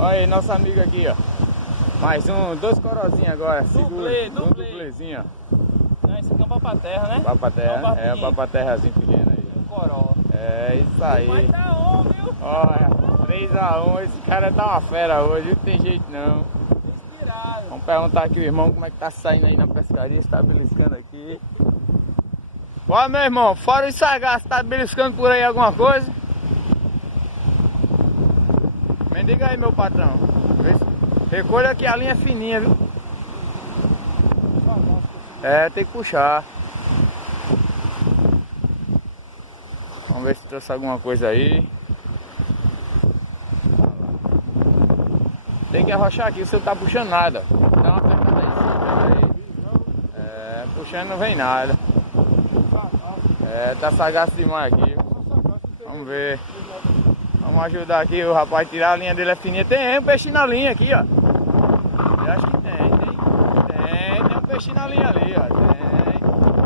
Olha aí, nosso amigo aqui, ó. Mais dois corozinhos agora. Dublezinho, ó. Não, esse aqui é um papaterra, né? Papaterra, é um papaterrazinho pequeno aí. Um coró. É isso aí. Vai dar on, viu? Olha, 3-1, esse cara tá uma fera hoje, não tem jeito não. Inspirado. Vamos perguntar aqui o irmão como é que tá saindo aí na pescaria, se tá beliscando aqui. Ó, meu irmão, fora o sagaz, tá beliscando por aí alguma coisa? Me diga aí, meu patrão. Recolha aqui, a linha é fininha, viu? É, tem que puxar. Vamos ver se trouxe alguma coisa aí. Tem que arrochar aqui, você não tá puxando nada. Dá uma apertada aí, é, puxando não vem nada. É, tá sagaz demais aqui. Vamos ver. Vamos ajudar aqui o rapaz a tirar a linha dele é fininha. Tem um peixe na linha aqui, ó. Eu acho que tem um peixe na linha ali, ó. Tem.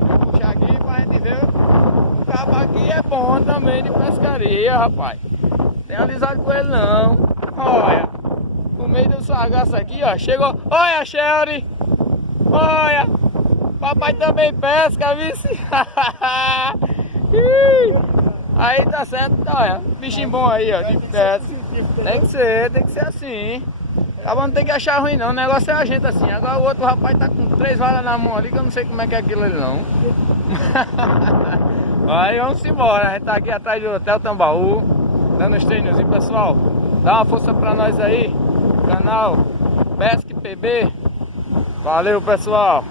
Vou puxar aqui pra gente ver. O cabo aqui é bom também de pescaria, rapaz. Tem alisado com ele não. Olha. No meio do sargaço aqui, ó. Chegou. Olha, Shelly. Olha. Papai também pesca, vice. Aí tá certo, olha. Bichinho bom aí, ó. De pesca. Tem que ser assim. Acaba não tem que achar ruim não. O negócio é a gente assim. Agora o outro rapaz tá com 3 varas na mão ali que eu não sei como é que é aquilo ali não. Aí vamos embora. A gente tá aqui atrás do Hotel Tambaú. Dando os treinozinhos, pessoal. Dá uma força pra nós aí. Canal Pesque PB. Valeu, pessoal.